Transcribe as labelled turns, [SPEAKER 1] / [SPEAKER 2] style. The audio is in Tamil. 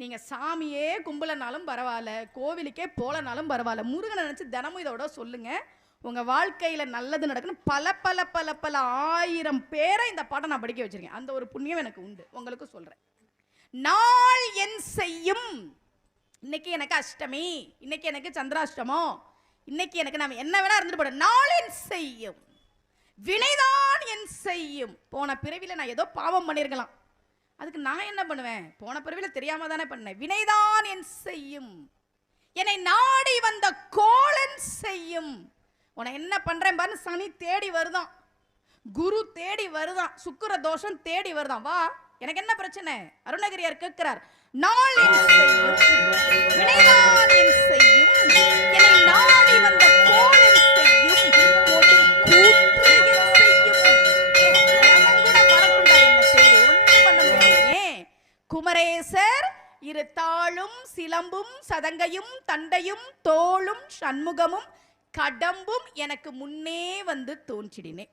[SPEAKER 1] நீங்கள் சாமியே கும்பலனாலும் பரவாயில்ல கோவிலுக்கே போலனாலும் பரவாயில்ல. முருகனை நினச்சி தினமும் இதோட சொல்லுங்கள் உங்கள் வாழ்க்கையில் நல்லது நடக்கணும் பல பல பல பல ஆயிரம் பேரை இந்த பாடம் நான் படிக்க வச்சிருக்கேன். அந்த ஒரு புண்ணியம் எனக்கு உண்டு. உங்களுக்கு சொல்கிறேன் நாள் என் செய்யும். இன்னைக்கு எனக்கு அஷ்டமி. இன்னைக்கு எனக்கு சந்திராஷ்டமம். இன்னைக்கு எனக்கு நான் என்ன வேணா இருந்துட்டு போட நாள் என் செய்யும். வினைதான் என் செய்யும். போன பிறவியில் நான் ஏதோ பாவம் பண்ணியிருக்கலாம். அதுக்கு நான் என்ன பண்ணுவேன்? போன பிறவில தெரியாம தானே பண்ணேன். வினைதான் என் செய்யும். என்னை நாடி வந்த கோலன் செய்யும். உன என்ன பண்றேன் பாரு சனி தேடி வருதான். குரு தேடி வருதான். சுக்கிர தோஷம் தேடி வருதான். வா எனக்கு என்ன பிரச்சனை? அருணகிரியார் கேட்கிறார் நாள் குமரேசர் இரு தாளும் சிலம்பும் சதங்கையும் தண்டையும் தோளும் சண்முகமும் கடம்பும் எனக்கு முன்னே வந்து தோன்றிடினேன்